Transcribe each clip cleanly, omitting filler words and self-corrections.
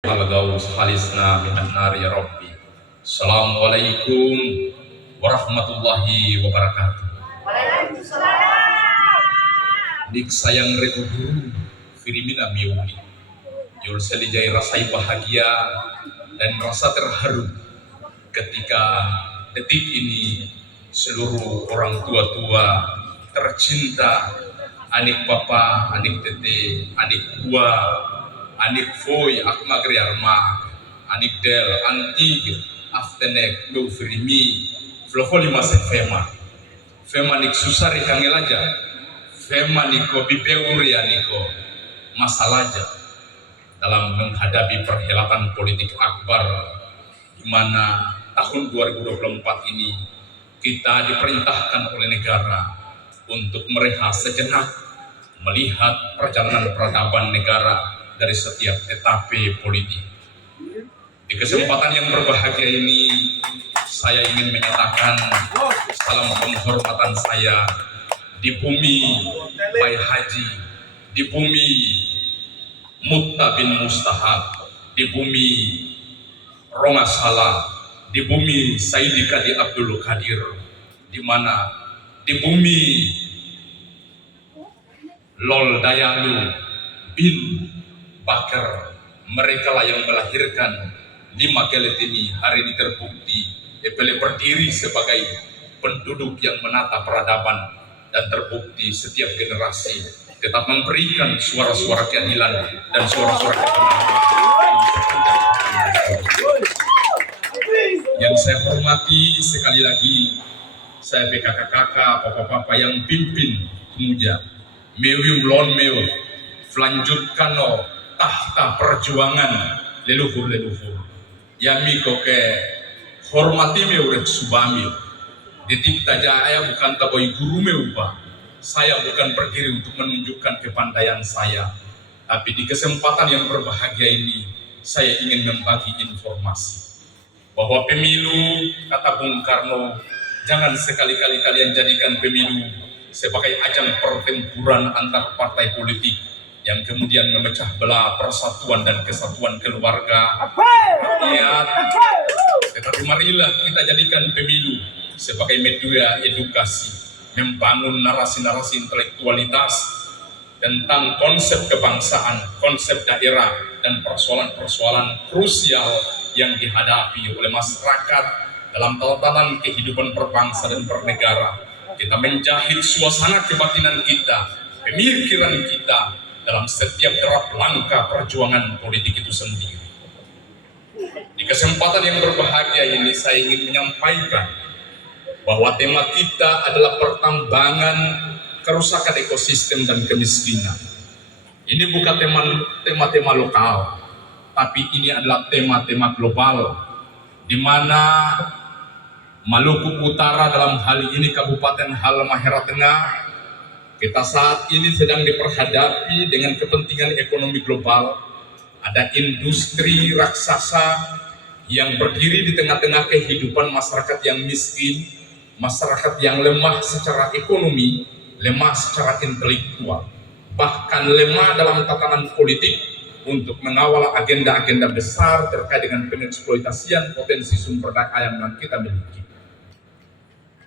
Al-Gaus Halisna minan nari ya Rabbi. Assalamualaikum warahmatullahi wabarakatuh. Dik sayang reko guru Firimina miuli. Yul selijai rasai bahagia dan rasa terharu ketika detik ini seluruh orang tua-tua tercinta, anik papa, anik tete, anik gua, anik foy, ak magriarma, anik del, antig, aftenek, do firimi, flofoli mase fema nik susari kangelaja, fema niko bipeuri niko masalaja dalam menghadapi perhelatan politik akbar di mana tahun 2024 ini kita diperintahkan oleh negara untuk mereha sejenak melihat perjalanan peradaban negara dari setiap etape politik. Di kesempatan yang berbahagia ini saya ingin menyatakan salam penghormatan saya di bumi Bayi Haji, di bumi Mutta bin Mustahab, di bumi Rongasala, di bumi Saidi Kadi Abdul Qadir, di mana di bumi Lol Dayalu bin Bakar, mereka lah yang melahirkan 5 Geletini hari ini terbukti Epele berdiri sebagai penduduk yang menata peradaban dan terbukti setiap generasi tetap memberikan suara-suara keadilan dan suara-suara kebenaran. Yang saya hormati sekali lagi, saya kakak-kakak, papa-papa yang pimpin muja, mewi ulon mewi, melanjutkan tahta perjuangan leluhur-leluhur. Yami koke hormati meurek subami, detik taja ayah bukan taboy guru meupa. Saya bukan berdiri untuk menunjukkan kepandaian saya, tapi di kesempatan yang berbahagia ini saya ingin membagi informasi bahwa pemilu, kata Bung Karno, jangan sekali-kali kalian jadikan pemilu sebagai ajang pertempuran antar partai politik yang kemudian memecah belah persatuan dan kesatuan keluarga rakyat. Tetapi marilah kita jadikan pemilu sebagai media edukasi, membangun narasi-narasi intelektualitas tentang konsep kebangsaan, konsep daerah, dan persoalan-persoalan krusial yang dihadapi oleh masyarakat dalam tatanan kehidupan berbangsa dan bernegara. Kita menjahit suasana kebatinan kita, pemikiran kita dalam setiap derap langkah perjuangan politik itu sendiri. Di kesempatan yang berbahagia ini saya ingin menyampaikan bahwa tema kita adalah pertambangan, kerusakan ekosistem dan kemiskinan. Ini bukan tema-tema lokal, tapi ini adalah tema-tema global, di mana Maluku Utara dalam hal ini Kabupaten Halmahera Tengah, kita saat ini sedang diperhadapi dengan kepentingan ekonomi global. Ada industri raksasa yang berdiri di tengah-tengah kehidupan masyarakat yang miskin, masyarakat yang lemah secara ekonomi, lemah secara intelektual, bahkan lemah dalam tatanan politik untuk mengawal agenda-agenda besar terkait dengan pengeksploitasian potensi sumber daya alam yang kita miliki.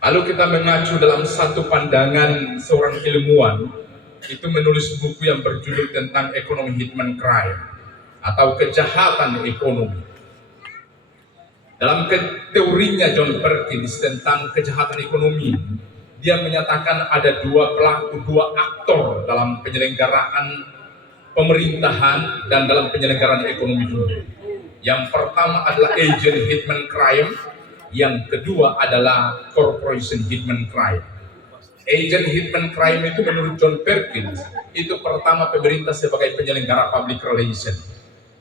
Lalu kita mengacu dalam satu pandangan seorang ilmuwan, itu menulis buku yang berjudul tentang ekonomi hitman crime atau kejahatan ekonomi. Dalam teorinya John Perkins tentang kejahatan ekonomi, dia menyatakan ada dua pelaku, dua aktor dalam penyelenggaraan pemerintahan dan dalam penyelenggaraan ekonomi dunia. Yang pertama adalah agent hitman crime, yang kedua adalah corporation hitman crime. Agent hitman crime itu menurut John Perkins, itu pertama pemerintah sebagai penyelenggara public relation,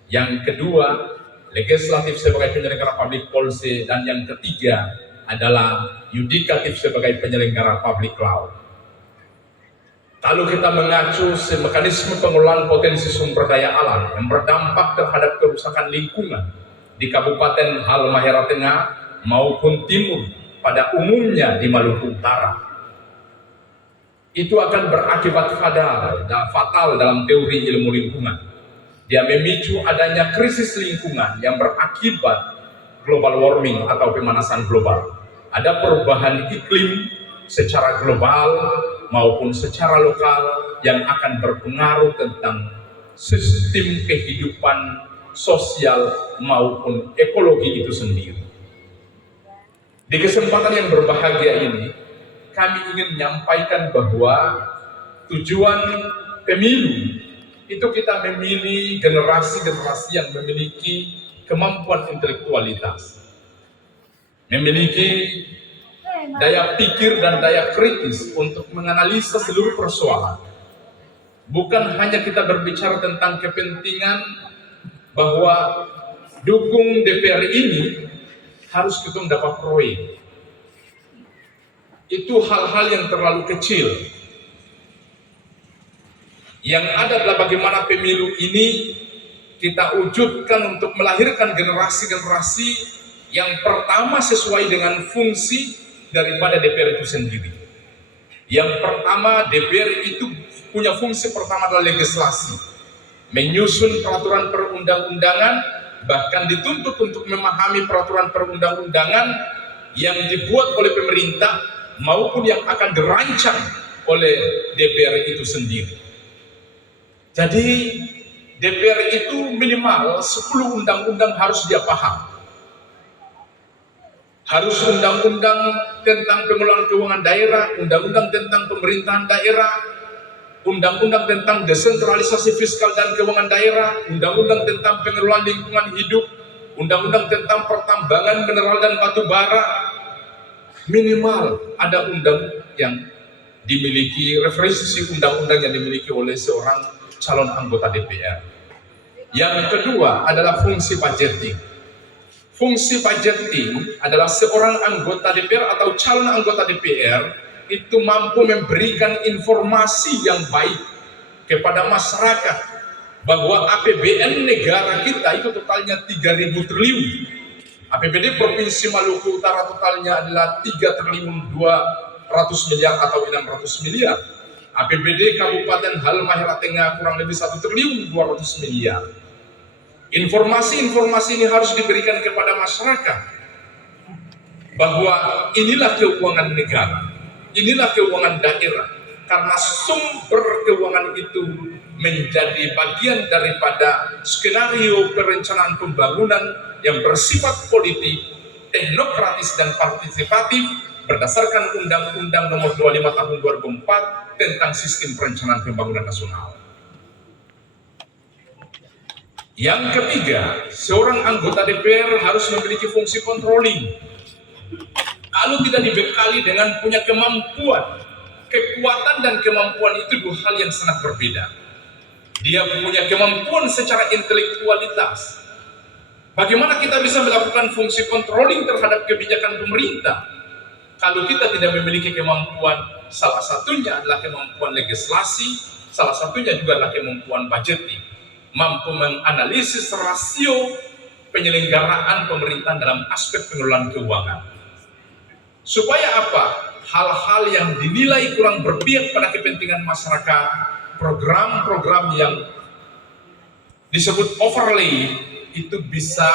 yang kedua legislatif sebagai penyelenggara public policy, dan yang ketiga adalah yudikatif sebagai penyelenggara public law. Kalau kita mengacu mekanisme pengelolaan potensi sumber daya alam yang berdampak terhadap kerusakan lingkungan di Kabupaten Halmahera Tengah maupun Timur pada umumnya di Maluku Utara, itu akan berakibat fatal dalam teori ilmu lingkungan, Dia memicu adanya krisis lingkungan yang berakibat global warming atau pemanasan global. Ada perubahan iklim secara global maupun secara lokal yang akan berpengaruh tentang sistem kehidupan sosial maupun ekologi itu sendiri. Di kesempatan yang berbahagia ini, kami ingin menyampaikan bahwa tujuan pemilu itu kita memilih generasi-generasi yang memiliki kemampuan intelektualitas, memiliki daya pikir dan daya kritis untuk menganalisa seluruh persoalan. Bukan hanya kita berbicara tentang kepentingan bahwa dukung DPR ini harus kita dapat proyek. Itu hal-hal yang terlalu kecil. Yang ada adalah bagaimana pemilu ini kita wujudkan untuk melahirkan generasi-generasi yang pertama sesuai dengan fungsi daripada DPR itu sendiri. Yang pertama, DPR itu punya fungsi pertama adalah legislasi, menyusun peraturan perundang-undangan, bahkan dituntut untuk memahami peraturan perundang-undangan yang dibuat oleh pemerintah maupun yang akan dirancang oleh DPR itu sendiri. Jadi DPR itu minimal 10 undang-undang harus dia paham. Harus undang-undang tentang pengelolaan keuangan daerah, undang-undang tentang pemerintahan daerah, undang-undang tentang desentralisasi fiskal dan keuangan daerah, undang-undang tentang pengelolaan lingkungan hidup, undang-undang tentang pertambangan mineral dan batu bara. Minimal ada undang yang dimiliki, referensi undang-undang yang dimiliki oleh seorang calon anggota DPR. Yang kedua adalah fungsi budgeting. Fungsi budgeting adalah seorang anggota DPR atau calon anggota DPR itu mampu memberikan informasi yang baik kepada masyarakat bahwa APBN negara kita itu totalnya 3.000 triliun. APBD Provinsi Maluku Utara totalnya adalah 3.200 miliar atau 600 miliar. APBD Kabupaten Halmahera Tengah kurang lebih 1.200 miliar. Informasi-informasi ini harus diberikan kepada masyarakat bahwa inilah keuangan negara, inilah keuangan daerah, karena sumber keuangan itu menjadi bagian daripada skenario perencanaan pembangunan yang bersifat politik, teknokratis dan partisipatif berdasarkan Undang-Undang Nomor 25 Tahun 2004 tentang Sistem Perencanaan Pembangunan Nasional. Yang ketiga, seorang anggota DPR harus memiliki fungsi controlling. Kalau tidak dibekali dengan punya kemampuan, kekuatan dan kemampuan itu dua hal yang sangat berbeda. Dia punya kemampuan secara intelektualitas. Bagaimana kita bisa melakukan fungsi controlling terhadap kebijakan pemerintah kalau kita tidak memiliki kemampuan? Salah satunya adalah kemampuan legislasi, salah satunya juga adalah kemampuan budgeting, mampu menganalisis rasio penyelenggaraan pemerintahan dalam aspek pengelolaan keuangan. Supaya apa? Hal-hal yang dinilai kurang berpihak pada kepentingan masyarakat, program-program yang disebut overlay itu bisa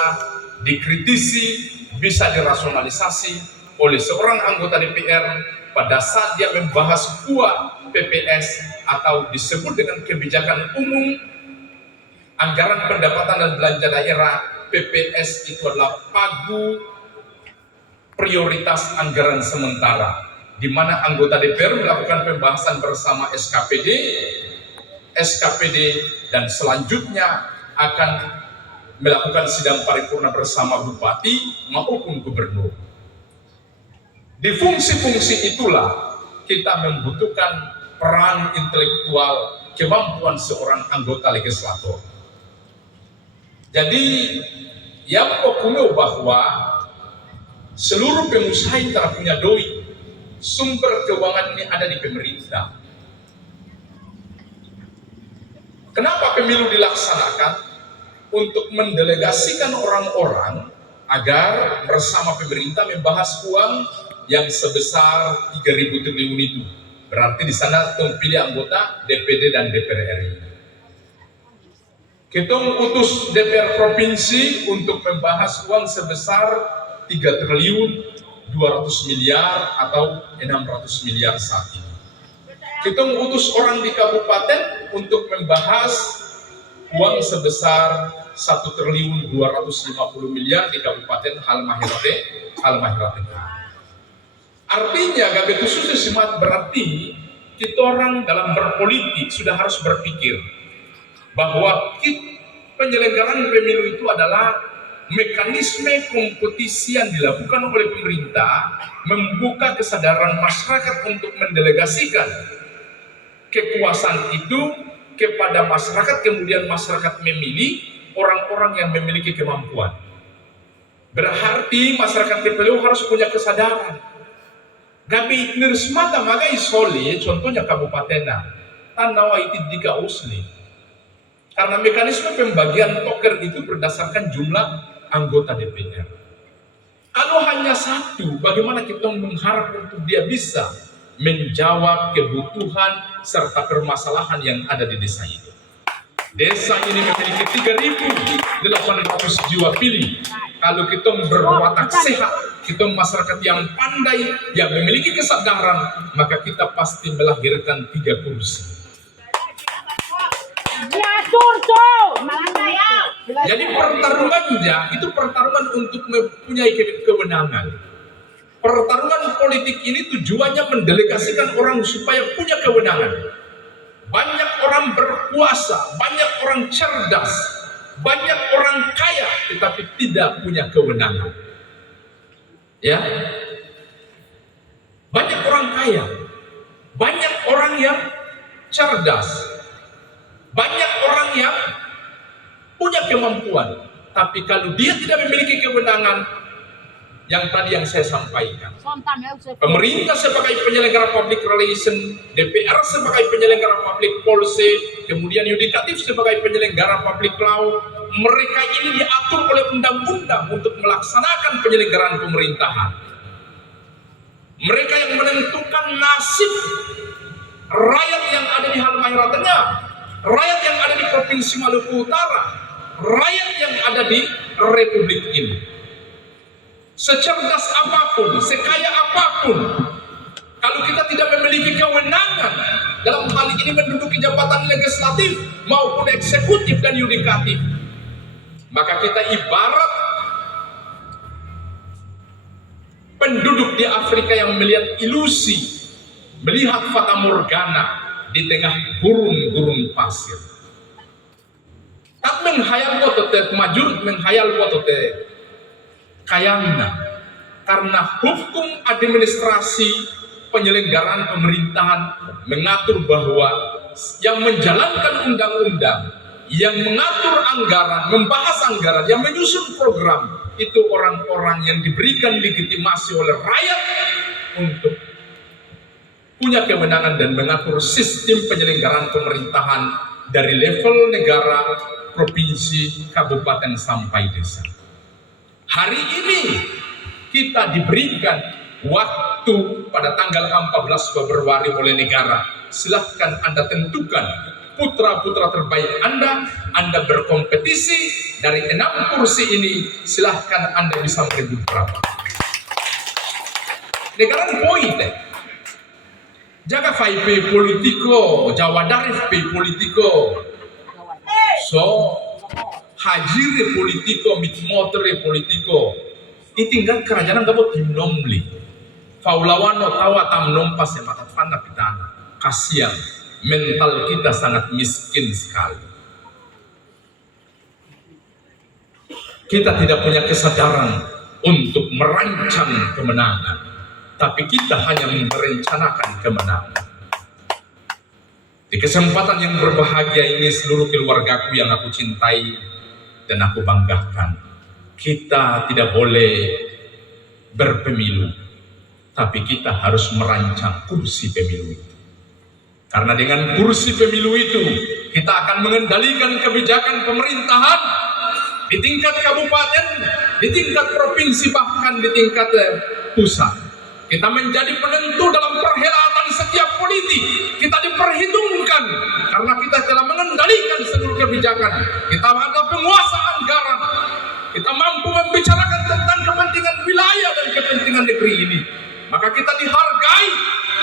dikritisi, bisa dirasionalisasi oleh seorang anggota DPR pada saat dia membahas KUA PPS atau disebut dengan kebijakan umum anggaran pendapatan dan belanja daerah. PPS itu adalah pagu prioritas anggaran sementara, di mana anggota DPR melakukan pembahasan bersama SKPD dan selanjutnya akan melakukan sidang paripurna bersama bupati maupun gubernur. Di fungsi-fungsi itulah kita membutuhkan peran intelektual, kemampuan seorang anggota legislator. Jadi yang populer bahwa seluruh pengusaha yang telah punya doi, sumber keuangan ini ada di pemerintah. Kenapa pemilu dilaksanakan? Untuk mendelegasikan orang-orang agar bersama pemerintah membahas uang yang sebesar 3.000 triliun itu. Berarti di sana terpilih anggota DPD dan DPR RI. Kita utus DPR Provinsi untuk membahas uang sebesar 3 triliun 200 miliar atau 600 miliar saat ini. Kita utus orang di kabupaten untuk membahas uang sebesar 1 triliun 250 miliar di Kabupaten Halmahera. Artinya gak betul semat, berarti kita orang dalam berpolitik sudah harus berpikir bahwa penyelenggaraan pemilu itu adalah mekanisme kompetisi yang dilakukan oleh pemerintah, membuka kesadaran masyarakat untuk mendelegasikan kekuasaan itu kepada masyarakat, kemudian masyarakat memilih orang-orang yang memiliki kemampuan. Berarti masyarakat TPLU harus punya kesadaran. Gabi nirsemata maga isole, contohnya kabupatenna, tanawa itu diga usli. Karena mekanisme pembagian toker itu berdasarkan jumlah anggota DPR. Kalau hanya satu, bagaimana kita mengharap untuk dia bisa menjawab kebutuhan serta permasalahan yang ada di desa itu. Desa ini memiliki 3.800 jiwa pilih. Kalau kita berwatak sehat, kita masyarakat yang pandai, yang memiliki kesadaran, maka kita pasti melahirkan 3 kursi. Jadi pertarungannya itu pertarungan untuk mempunyai kewenangan. Pertarungan politik ini tujuannya mendelegasikan orang supaya punya kewenangan. Banyak orang berkuasa, banyak orang cerdas, banyak orang kaya, tetapi tidak punya kewenangan. Ya, banyak orang kaya, banyak orang yang cerdas, banyak orang yang punya kemampuan, tapi kalau dia tidak memiliki kewenangan, yang tadi yang saya sampaikan, pemerintah sebagai penyelenggara public relation, DPR sebagai penyelenggara public policy, kemudian yudikatif sebagai penyelenggara public law, mereka ini diatur oleh undang-undang untuk melaksanakan penyelenggaraan pemerintahan. Mereka yang menentukan nasib rakyat yang ada di Halmahera Tengah, rakyat yang ada di Provinsi Maluku Utara, rakyat yang ada di Republik ini. Secerdas apapun, sekaya apapun, kalau kita tidak memiliki kewenangan dalam hal ini menduduki jabatan legislatif maupun eksekutif dan yudikatif, maka kita ibarat penduduk di Afrika yang melihat ilusi, melihat fata morgana di tengah gurun-gurun pasir. Tak menghayal wotote majur, menghayal wotote kayana, karena hukum administrasi penyelenggaraan pemerintahan mengatur bahwa yang menjalankan undang-undang, yang mengatur anggaran, membahas anggaran, yang menyusun program, itu orang-orang yang diberikan legitimasi oleh rakyat untuk punya kewenangan dan mengatur sistem penyelenggaraan pemerintahan dari level negara, provinsi, kabupaten sampai desa. Hari ini kita diberikan waktu pada tanggal 14 Februari oleh negara. Silahkan Anda tentukan putra-putra terbaik Anda berkompetisi dari 6 kursi ini, silahkan Anda bisa merebut berapa. Negara poin jaga FIP politiko, Jawa Darif politiko, so hajire politiko, mitmotere politiko, itinggal kerajaan gabot timnomli, faulawano tawa tam nompas matat fana pitana, kasihan, mental kita sangat miskin sekali. Kita tidak punya kesadaran untuk merancang kemenangan, tapi kita hanya merencanakan kemenangan. Di kesempatan yang berbahagia ini, seluruh keluargaku yang aku cintai dan aku banggakan, kita tidak boleh berpemilu, tapi kita harus merancang kursi pemilu itu. Karena dengan kursi pemilu itu, kita akan mengendalikan kebijakan pemerintahan di tingkat kabupaten, di tingkat provinsi, bahkan di tingkat pusat. Kita menjadi penentu dalam perhelatan setiap politik. Kita diperhitungkan karena kita telah mengendalikan mengendalikan seluruh kebijakan, kita ada penguasa anggaran, kita mampu membicarakan tentang kepentingan wilayah dan kepentingan negeri ini, maka kita dihargai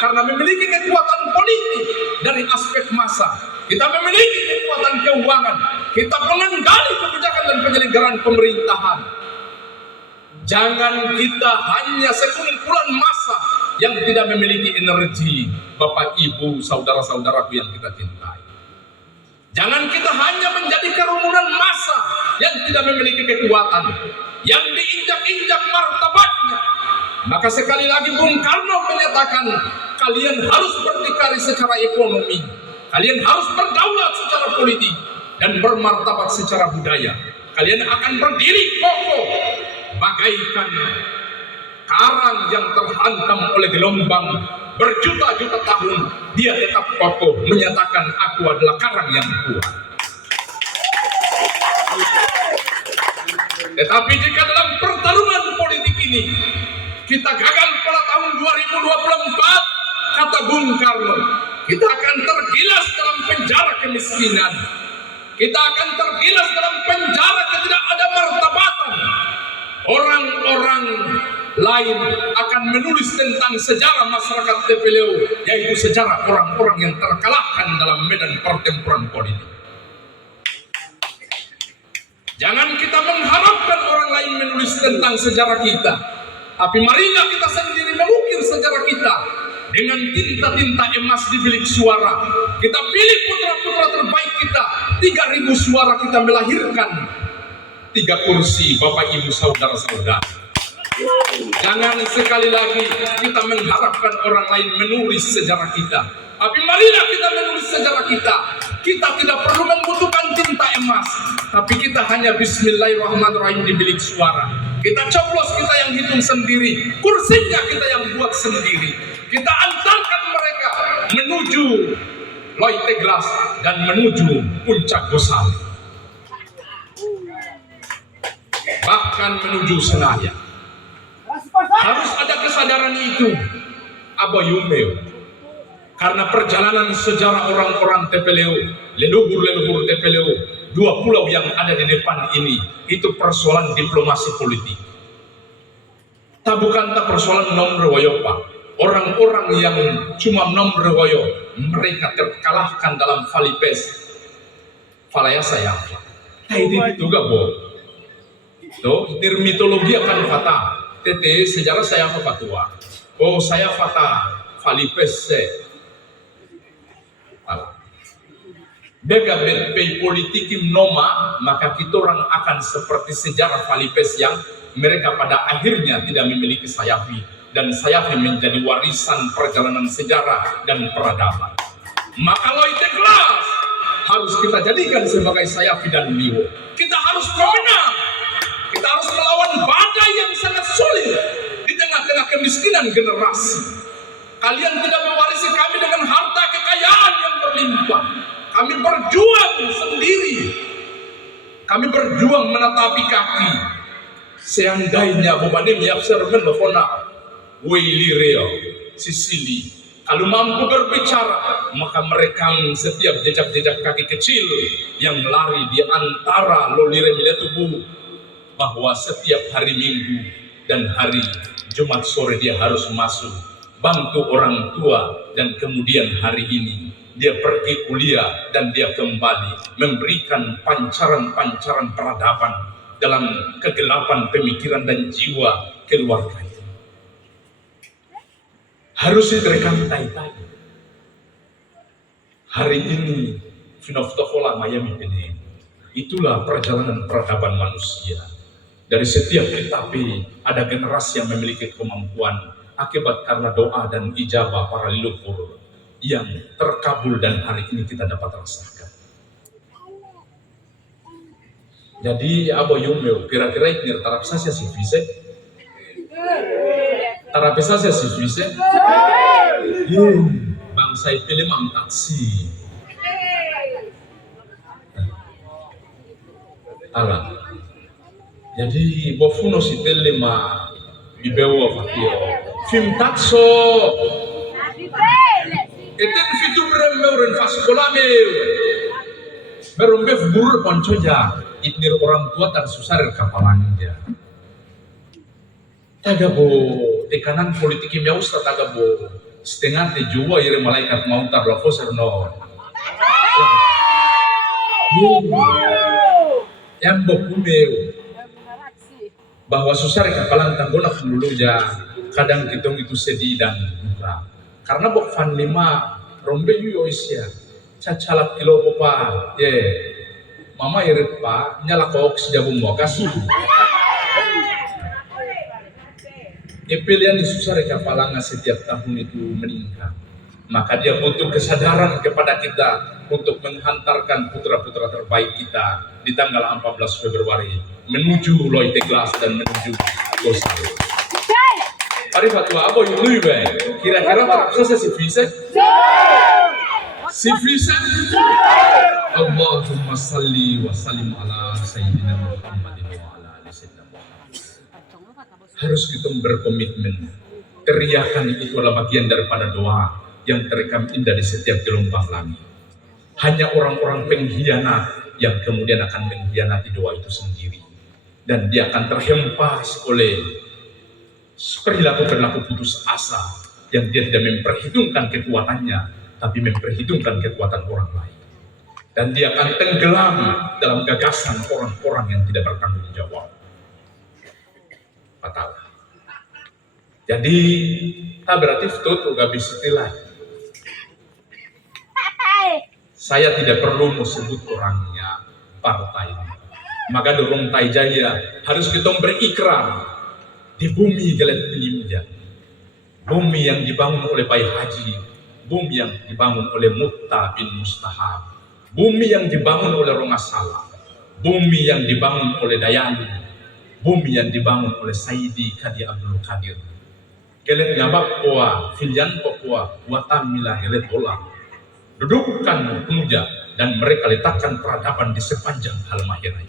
karena memiliki kekuatan politik dari aspek massa. Kita memiliki kekuatan keuangan, kita mengendali kebijakan dan penyelenggaraan pemerintahan. Jangan kita hanya sekumpulan massa yang tidak memiliki energi, Bapak Ibu, saudara-saudaraku yang kita cintai. Jangan kita hanya menjadi kerumunan massa yang tidak memiliki kekuatan, yang diinjak-injak martabatnya. Maka sekali lagi Bung Karno menyatakan, kalian harus berdikari secara ekonomi, kalian harus berdaulat secara politik, dan bermartabat secara budaya. Kalian akan berdiri kokoh bagaikan karang yang terhantam oleh gelombang berjuta-juta tahun. Dia tetap kokoh menyatakan, aku adalah karang yang kuat. Tetapi jika dalam pertarungan politik ini kita gagal pada tahun 2024, kata Bung Karno, kita akan tergilas dalam penjara kemiskinan, kita akan tergilas dalam penjara ketidakada martabatan. Orang-orang lain akan menulis tentang sejarah masyarakat Tepeleo, yaitu sejarah orang-orang yang terkalahkan dalam medan pertempuran politik. Jangan kita mengharapkan orang lain menulis tentang sejarah kita, tapi marilah kita sendiri mengukir sejarah kita dengan tinta-tinta emas di bilik suara. Kita pilih putra-putra terbaik kita. 3.000 suara kita melahirkan 3 kursi, Bapak Ibu, saudara-saudara. Jangan sekali lagi kita mengharapkan orang lain menulis sejarah kita, tapi marilah kita menulis sejarah kita. Kita tidak perlu membutuhkan tinta emas, tapi kita hanya bismillahirrahmanirrahim di bilik suara. Kita coblos, kita yang hitung sendiri, kursinya kita yang buat sendiri. Kita antarkan mereka menuju Loiteglas dan menuju Puncak Gosali, bahkan menuju Senayan. Harus ada kesadaran itu, Abayumeo, karena perjalanan sejarah orang-orang Tepeleo, leluhur-leluhur Tepeleo, 2 pulau yang ada di depan ini, itu persoalan diplomasi politik. Tak bukan tak persoalan nomrewoyo, Pak. Orang-orang yang cuma nomrewoyo, mereka terkalahkan dalam Falipes, Falaya saya. Ini juga boh. Tuh, mitologi akan fatah. Tete sejarah saya fatua. Oh, saya fatah Falipes se. Bega betpei politikim noma, maka kita orang akan seperti sejarah Falipes yang mereka pada akhirnya tidak memiliki sayafi, dan sayafi menjadi warisan perjalanan sejarah dan peradaban. Maka Loiteglas harus kita jadikan sebagai sayafi dan liwo. Kita harus memenang. Kita harus melawan badai yang sangat sulit di tengah-tengah kemiskinan generasi. Kalian tidak mewarisi kami dengan harta kekayaan yang berlimpah. Kami berjuang sendiri. Kami berjuang menatapi kaki. Seandainya bebanim yapser menelpona Wilireo, Sisili, kalau mampu berbicara, maka merekam setiap jejak-jejak kaki kecil yang lari di antara lolire milia tubuh, bahwa setiap hari Minggu dan hari Jumat sore dia harus masuk bantu orang tua, dan kemudian hari ini dia pergi kuliah dan dia kembali memberikan pancaran-pancaran peradaban dalam kegelapan pemikiran dan jiwa keluarga. Harus direkam tai-tai. Hari ini Finoftofola Miami ini, itulah perjalanan peradaban manusia. Dari setiap etape ada generasi yang memiliki kemampuan akibat karena doa dan ijabah para leluhur yang terkabul dan hari ini kita dapat rasakan. Jadi Abo Yumeo kira-kira ini tarap saja si vise, tarap saja si vise. Bangsa pilih taksi. Alah. Jadi bofuno si telema bibewo fakio. Film takso. Eten fitu bremeuren faskola meu. berumbe bur koncoja itnir orang tua tar susah kapalanja. Taga bo tekanan politik kimia ustad taga bo setengah jua ire malaikat mau tar lafo serno. Yang bokumeu bahwa susah kapalan tanggona penuluja kadang kitong itu sedih dan duka karena bok fan lima rombe yu isya cacalat kilo popa ye mama irit pa nyala kok sejabung mau kasih pilihan di susah kapalan setiap tahun itu meningkat, maka dia butuh kesadaran kepada kita untuk menghantarkan putra-putra terbaik kita di tanggal 14 Februari menuju Loiteglas dan menuju Gosari. Hari fatwa apa yang lu kira-kira terasa si Visa? Si Visa? Allahumma salli wa sallim ala Sayyidina Muhammadin wa ala ali Sayyidina Muhammad. Harus kita berkomitmen. Teriakan itu adalah bagian daripada doa yang terekam indah di setiap gelombang langit. Hanya orang-orang pengkhianat yang kemudian akan mengkhianati doa itu sendiri. Dan dia akan terhempas oleh perilaku-perilaku putus asa yang dia tidak memperhitungkan kekuatannya, tapi memperhitungkan kekuatan orang lain. Dan dia akan tenggelam dalam gagasan orang-orang yang tidak bertanggung jawab. Fatal. Jadi, tak berarti tuh gak bisa istilah. Saya tidak perlu sebut orangnya, partai. Maka dorong Taijaya harus kita berikrar di bumi Gelet Pelimja, bumi yang dibangun oleh Bayi Haji, bumi yang dibangun oleh Mutta bin Mustahab, bumi yang dibangun oleh Rongasala, bumi yang dibangun oleh Dayani, bumi yang dibangun oleh Saidi Kadi Abdul Qadir. Gelet ngabak poa, filian poa, watan milah gelet bola. Dudukkan pemuja dan mereka letakkan peradaban di sepanjang Halmahera.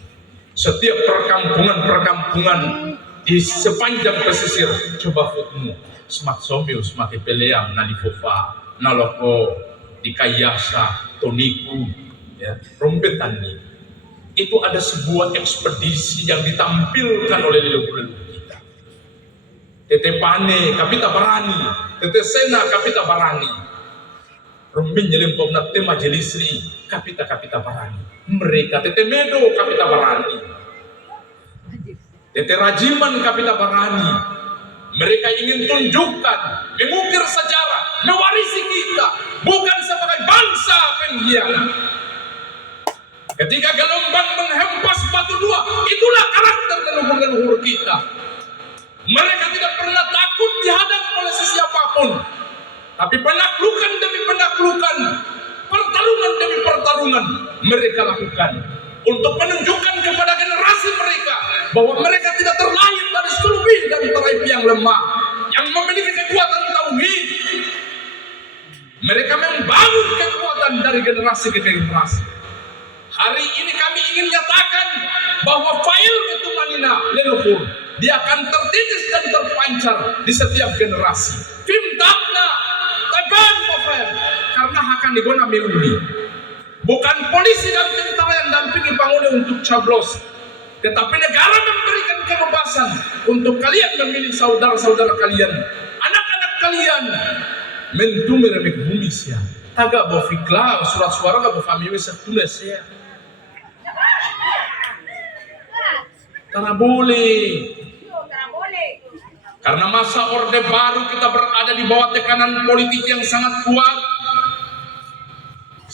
Setiap perkampungan di sepanjang pesisir, coba fotomu, semak somiu, semak peleang, nalifofa, naloko, di Kayasa, Toniku, ya, Rombetani. Itu ada sebuah ekspedisi yang ditampilkan oleh leluhur-leluhur kita. Tete Pane, Kapita Barani, Tete Sena, Kapita Barani. Rumbin jelimpom nate majelisri kapita-kapita Barani. Mereka Tete Medo Kapita Barani. Tete Rajiman Kapita Barani. Mereka ingin tunjukkan, mengukir sejarah, mewarisi kita bukan sebagai bangsa pengkhianat. Ketika gelombang menghempas batu dua, itulah karakter leluhur-leluhur kita. Mereka tidak pernah takut dihadang oleh siapapun. Tapi penaklukan demi penaklukan, pertarungan demi pertarungan mereka lakukan untuk menunjukkan kepada generasi mereka bahwa mereka tidak terlahir dari sulbi dan teraip yang lemah, yang memiliki kekuatan tauhid. Mereka membangun kekuatan dari generasi ke generasi. Hari ini kami ingin nyatakan bahwa file itu manina leluhur, dia akan tertitis dan terpancar di setiap generasi. Fimtakna karena akan diguna miuli. Bukan polisi dan tentara yang dampingi Pangude untuk cablos, tetapi negara memberikan kebebasan untuk kalian memilih saudara-saudara kalian, anak-anak kalian mentumir remik bumi sia. Taga bofikla surat suara ga bofamiwe tulis ya. Karena boleh. Karena masa Orde Baru kita berada di bawah tekanan politik yang sangat kuat.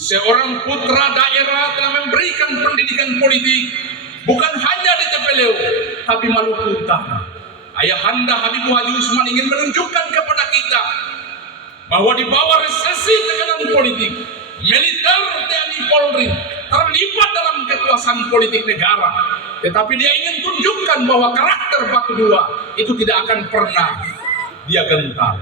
Seorang putra daerah telah memberikan pendidikan politik bukan hanya di Tepeleu, tapi Maluku Utara. Ayahanda Habibur Haji Usman ingin menunjukkan kepada kita bahwa di bawah resesi tekanan politik, militer TNI Polri terlibat dalam kekuasaan politik negara. Tetapi dia ingin tunjukkan bahwa karakter batu dua itu tidak akan pernah dia gentar.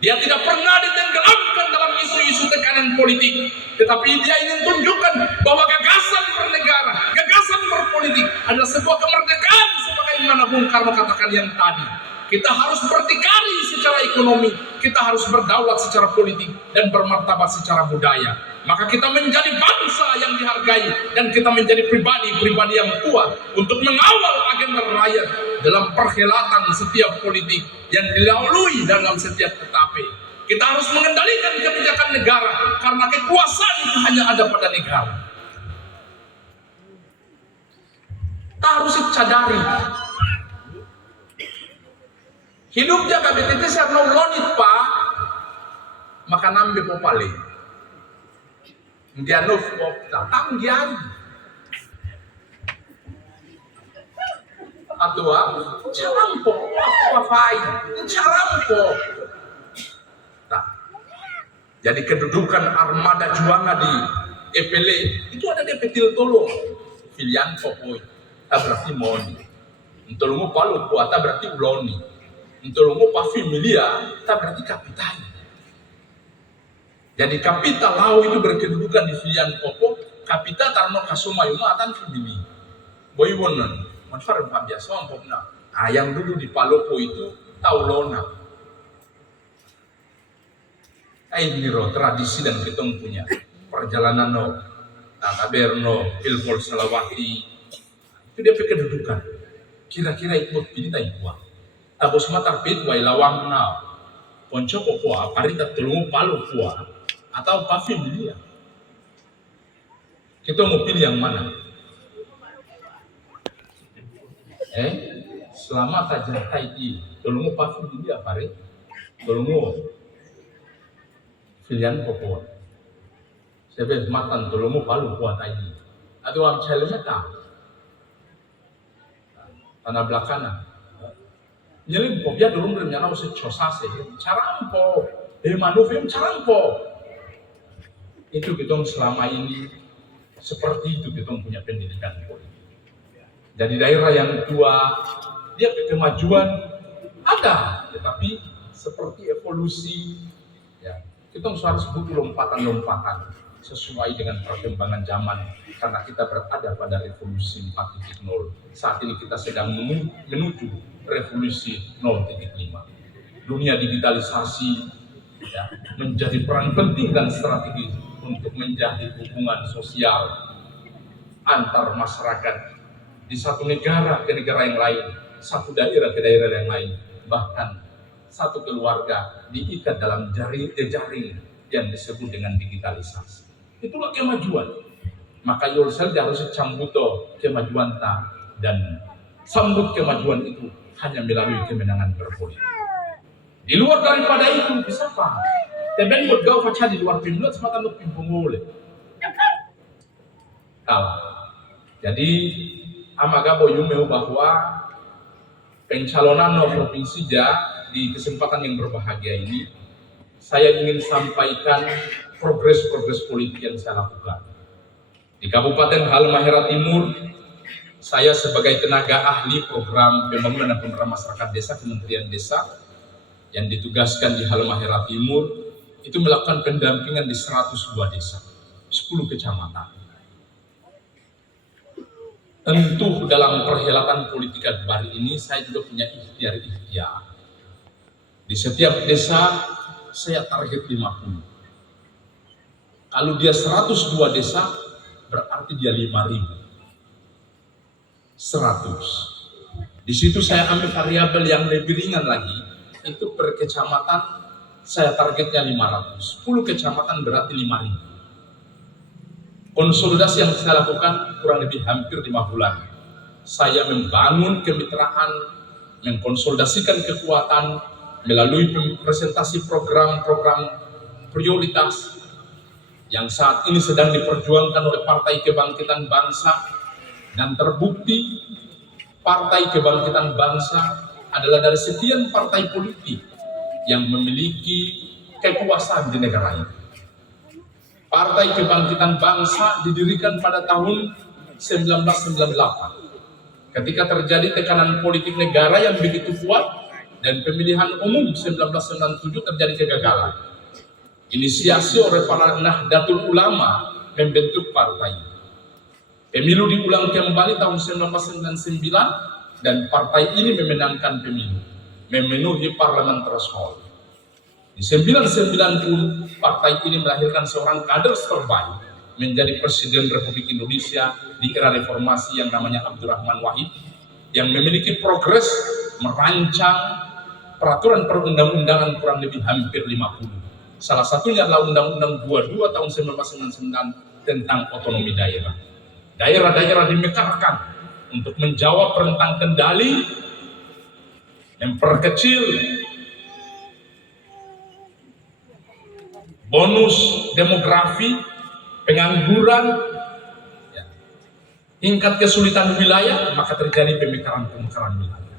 Dia tidak pernah ditenggelamkan dalam isu-isu tekanan politik. Tetapi dia ingin tunjukkan bahwa gagasan bernegara, gagasan berpolitik adalah sebuah kemerdekaan sebagaimana Bung Karno katakan yang tadi. Kita harus berdikari secara ekonomi, kita harus berdaulat secara politik dan bermartabat secara budaya. maka kita menjadi bangsa yang dihargai dan kita menjadi pribadi-pribadi yang kuat untuk mengawal agenda rakyat dalam perhelatan setiap politik yang dilalui dalam setiap etape. Kita harus mengendalikan kebijakan negara karena kekuasaan itu hanya ada pada negara. Kita harus sadari hidupnya KBTT serno lonit pak maka nambe popale ngiano datang gian atua carampo apa fai carampo. Nah, jadi kedudukan armada juanga di EPLE itu ada di Petil Tolo pilihan pokoi berarti moni entolongo palu kuata berarti uloni entolongo pa familia berarti kapital. Jadi kapital lau itu berkedudukan di filian popo kapital tarno kasuma yuma atan famili boy wonon manfaat biasa ampopna. Yang dulu di Palopo itu taulona. Ini roh tradisi dan kita punya perjalanan no taberno Pilpol Salawati itu dia kedudukan. Kira-kira itu pilih tak buat. Tabos mata pit wai lawang na ponco popoa parita telungu palu kuah atau pavim dia. Kita mau pilih yang mana? Selama tajam taiki telungu pavim dia pare telungu pilihan popoa. Sebab makan telungu palu kuah taiki. Atau am celemeta tanah belakana. Nyelim po dia dulu bernyana usai cosase carampo manufim carampo. Itu kita selama ini seperti itu kita punya pendidikan politik. Dari daerah yang tua dia kemajuan ada, tetapi seperti evolusi ya kita harus butuh lompatan-lompatan sesuai dengan perkembangan zaman karena kita berada pada revolusi 4.0. Saat ini kita sedang menuju revolusi 0.5. Dunia digitalisasi ya, menjadi peran penting dan strategis untuk menjadi hubungan sosial antar masyarakat di satu negara ke negara yang lain, satu daerah ke daerah yang lain, bahkan satu keluarga diikat dalam jaring yang disebut dengan digitalisasi. Itulah kemajuan. Maka Yolsel harus cambuto kemajuan dan sambut kemajuan itu hanya melalui kemenangan berpolitik. Di luar daripada itu bisa apa? Teben buat gau faca di luar pimlet semata nuk pimpungole. Jadi amaga boyumeu bahwa pencalonan provinsi di kesempatan yang berbahagia ini saya ingin sampaikan progres politik yang saya lakukan. Di Kabupaten Halmahera Timur, saya sebagai tenaga ahli program pembangunan dan pemberdayaan masyarakat desa Kementerian Desa yang ditugaskan di Halmahera Timur itu melakukan pendampingan di 102 desa, 10 kecamatan. Tentu dalam perhelatan politik Akbar ini saya juga punya ikhtiar. Di setiap desa saya target 50. Kalau dia 102 desa berarti dia 5.000. 100. Di situ saya ambil variabel yang lebih ringan lagi, itu per kecamatan saya targetnya 500. 10 kecamatan berarti 5.000. Konsolidasi yang saya lakukan kurang lebih hampir 5 bulan. Saya membangun kemitraan, mengkonsolidasikan kekuatan melalui presentasi program-program prioritas yang saat ini sedang diperjuangkan oleh Partai Kebangkitan Bangsa, dan terbukti Partai Kebangkitan Bangsa adalah dari sekian partai politik yang memiliki kekuasaan di negara ini. Partai Kebangkitan Bangsa didirikan pada tahun 1998 ketika terjadi tekanan politik negara yang begitu kuat dan pemilihan umum 1997 terjadi kegagalan. Inisiasi oleh para Nahdlatul Ulama membentuk partai. Pemilu diulang kembali tahun 1999 dan partai ini memenangkan pemilu, memenuhi parliament threshold. Di 99 pun partai ini melahirkan seorang kader terbaik menjadi Presiden Republik Indonesia di era reformasi yang namanya Abdurrahman Wahid, yang memiliki progres merancang peraturan perundang-undangan kurang lebih hampir 50. Salah satunya adalah Undang-Undang 22 tahun 1999 tentang otonomi daerah. Daerah-daerah dimekarkan untuk menjawab rentang kendali, memperkecil bonus demografi, pengangguran, tingkat kesulitan wilayah, maka terjadi pemekaran wilayah.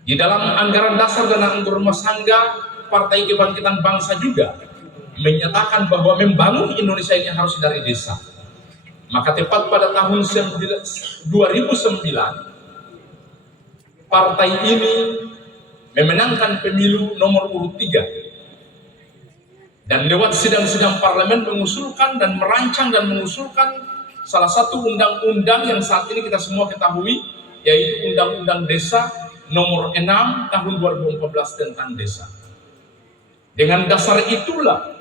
Di dalam anggaran dasar dan anggaran rumah tangga, Partai Kebangkitan Bangsa juga menyatakan bahwa membangun Indonesia ini harus dari desa. Maka tepat pada tahun 2009, partai ini memenangkan pemilu nomor urut 3. Dan lewat sidang-sidang parlemen mengusulkan dan merancang dan mengusulkan salah satu undang-undang yang saat ini kita semua ketahui, yaitu Undang-Undang Desa nomor 6 tahun 2014 tentang desa. Dengan dasar itulah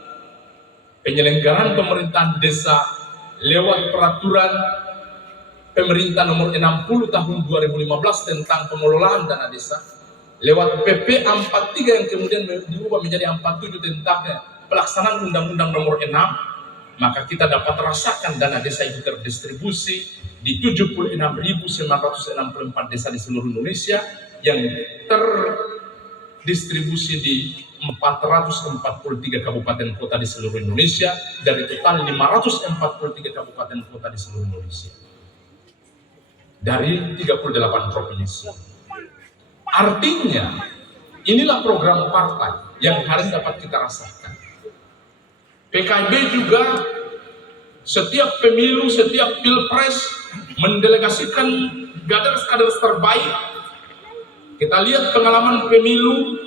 penyelenggaraan pemerintahan desa lewat peraturan pemerintah nomor 60 tahun 2015 tentang pengelolaan dana desa, lewat PP 43 yang kemudian diubah menjadi 47 tentang pelaksanaan Undang-Undang nomor 6, maka kita dapat rasakan dana desa itu terdistribusi di 76.964 desa di seluruh Indonesia yang terdistribusi di 443 kabupaten kota di seluruh Indonesia dari total 543 kabupaten kota di seluruh Indonesia dari 38 provinsi. Artinya inilah program partai yang hari dapat kita rasakan. PKB juga setiap pemilu, setiap pilpres mendelegasikan kader-kader terbaik. Kita lihat pengalaman pemilu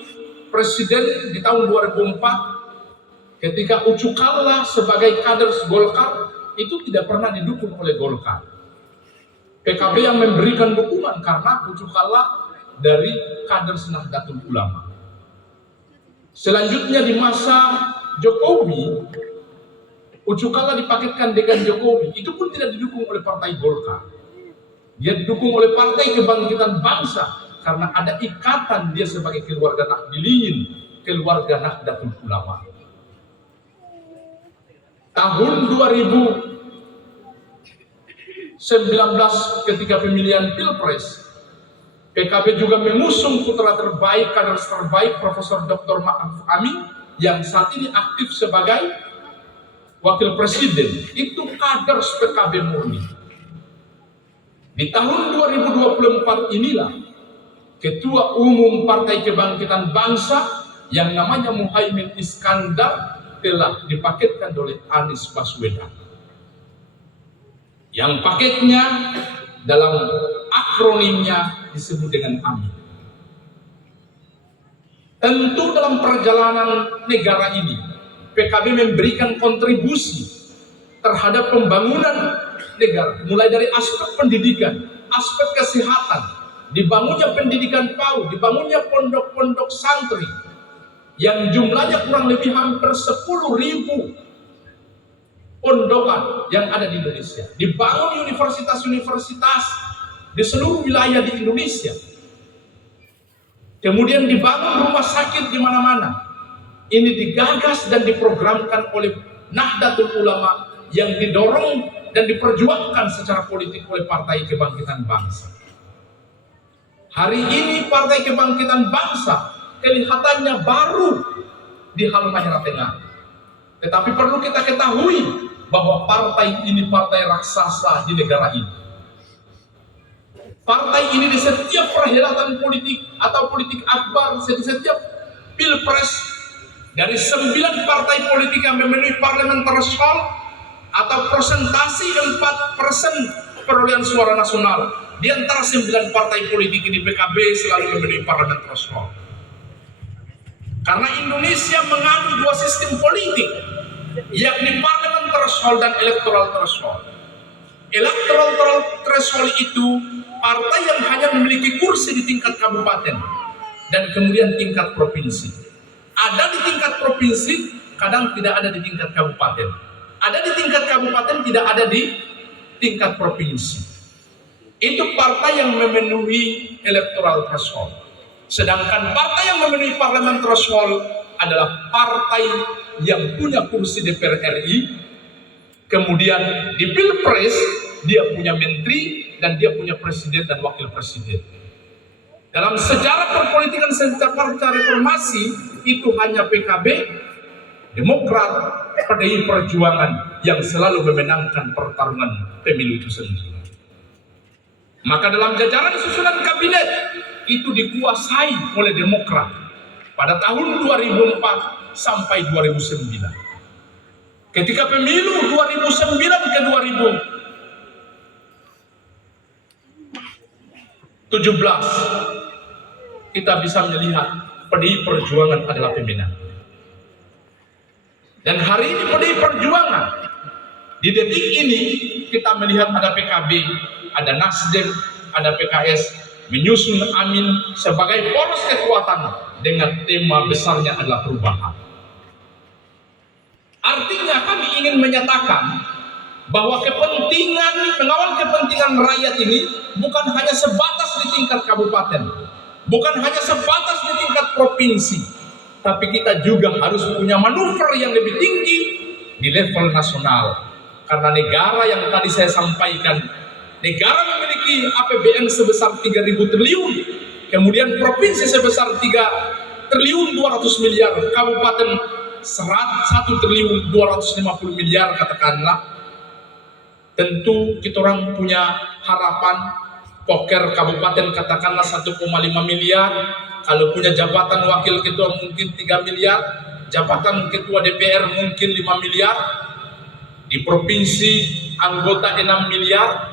presiden di tahun 2004 ketika Ucu Kalla sebagai kader Golkar itu tidak pernah didukung oleh Golkar. PKB yang memberikan dukungan karena Ucu Kalla dari kader Nahdlatul Ulama. Selanjutnya di masa Jokowi, Ucu Kalla dipaketkan dengan Jokowi, itu pun tidak didukung oleh partai Golkar. Dia didukung oleh Partai Kebangkitan Bangsa karena ada ikatan dia sebagai keluarga Nahdliyin, keluarga Nahdlatul Ulama. Tahun 2019 ketika pemilihan Pilpres, PKB juga mengusung putra terbaik, kader terbaik Profesor Dr. Ma'ruf Amin yang saat ini aktif sebagai wakil presiden. Itu kader PKB murni. Di tahun 2024 inilah Ketua Umum Partai Kebangkitan Bangsa yang namanya Muhaimin Iskandar telah dipaketkan oleh Anies Baswedan. Yang paketnya dalam akronimnya disebut dengan AMIN. Tentu dalam perjalanan negara ini, PKB memberikan kontribusi terhadap pembangunan negara, mulai dari aspek pendidikan, aspek kesehatan, dibangunnya pendidikan PAUD, dibangunnya pondok-pondok santri, yang jumlahnya kurang lebih hampir 10.000 pondokan yang ada di Indonesia. Dibangun universitas-universitas di seluruh wilayah di Indonesia. Kemudian dibangun rumah sakit di mana-mana. Ini digagas dan diprogramkan oleh Nahdlatul Ulama yang didorong dan diperjuangkan secara politik oleh Partai Kebangkitan Bangsa. Hari ini Partai Kebangkitan Bangsa kelihatannya baru di Halmahera Tengah. Tetapi perlu kita ketahui bahwa partai ini partai raksasa di negara ini. Partai ini di setiap perhelatan politik atau politik akbar, di setiap pilpres, dari 9 partai politik yang memenuhi parlemen threshold atau presentasi 4% perolehan suara nasional, di antara 9 partai politik ini PKB selalu memenuhi parlemen threshold. Karena Indonesia menganut 2 sistem politik, yakni parlemen threshold dan electoral threshold. Electoral threshold itu partai yang hanya memiliki kursi di tingkat kabupaten dan kemudian tingkat provinsi. Ada di tingkat provinsi, kadang tidak ada di tingkat kabupaten. Ada di tingkat kabupaten, tidak ada di tingkat provinsi. Itu partai yang memenuhi electoral threshold. Sedangkan partai yang memenuhi parliament threshold adalah partai yang punya kursi DPR RI, kemudian di Pilpres dia punya menteri dan dia punya presiden dan wakil presiden. Dalam sejarah perpolitikan sejak pasca reformasi itu hanya PKB, Demokrat, PDI Perjuangan yang selalu memenangkan pertarungan pemilu itu sendiri. Maka dalam jajaran susunan kabinet itu dikuasai oleh Demokrat pada tahun 2004 sampai 2009. Ketika pemilu 2009 ke 2017 kita bisa melihat PDI Perjuangan adalah pemenang. Dan hari ini PDI Perjuangan di detik ini kita melihat ada PKB, ada Nasdem, ada PKS menyusun Amin sebagai poros kekuatan dengan tema besarnya adalah perubahan. Artinya kami ingin menyatakan bahwa mengawal kepentingan rakyat ini bukan hanya sebatas di tingkat kabupaten, bukan hanya sebatas di tingkat provinsi, tapi kita juga harus punya manuver yang lebih tinggi di level nasional. Karena negara yang tadi saya sampaikan, negara memiliki APBN sebesar 3.000 triliun, kemudian provinsi sebesar 3 triliun 200 miliar, kabupaten 1 triliun 250 miliar katakanlah. Tentu kita orang punya harapan poker kabupaten katakanlah 1,5 miliar, kalau punya jabatan wakil ketua mungkin 3 miliar, jabatan ketua DPR mungkin 5 miliar, di provinsi anggota 6 miliar,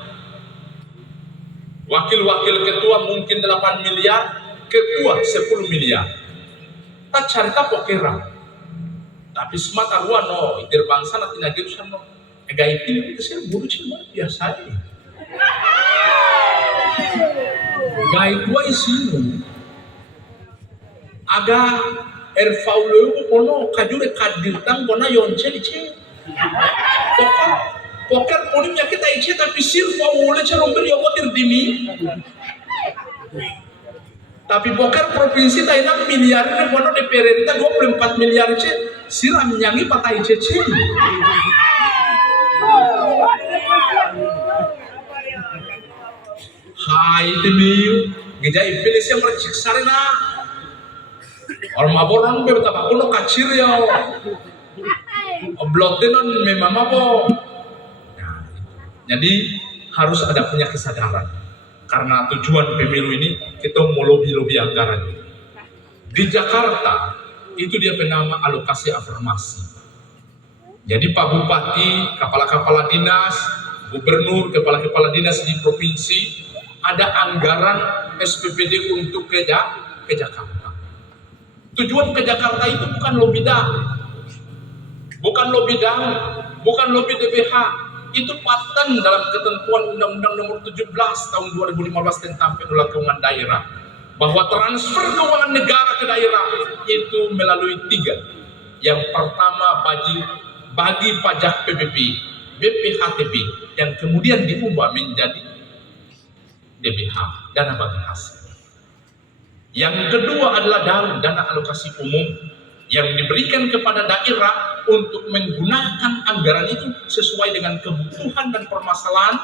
wakil-wakil ketua mungkin 8 miliar, ketua 10 miliar. Tak carita pokera, tapi semata ruang no, itir bangsa nanti lagi usaha no, gaya ini kita sih buru cuma biasa ini. Gaya tua isinu, aga erfaulu kono kajure kadirtang kona yoncel ice. Poker polimnya kita ice tapi sirfa mulai ceromber yomotir dimi. Tapi poker provinsi ta 6 miliar ini kono DPR kita 24 miliar ice siram nyangi patah ice. Hai demi geja ipilih siya mercik sarina orang maboran bebeta bakuno kacir ya oblotenon memang apa. Nah, jadi harus ada punya kesadaran karena tujuan pemilu ini kita mau lobby anggaran. Di Jakarta itu dia bernama alokasi afirmasi. Jadi Pak Bupati, kepala-kepala dinas, gubernur, kepala-kepala dinas di provinsi ada anggaran SPPD untuk ke Jakarta. Tujuan ke Jakarta itu bukan lobby bukan lobby DPH. Itu paten dalam ketentuan Undang-Undang Nomor 17 tahun 2015 tentang pengelolaan daerah, bahwa transfer keuangan negara ke daerah itu melalui 3. Yang pertama bagi pajak PBB, BPHTB, yang kemudian diubah menjadi DBH, dana bagi hasil. Yang kedua adalah dana alokasi umum yang diberikan kepada daerah untuk menggunakan anggaran itu sesuai dengan kebutuhan dan permasalahan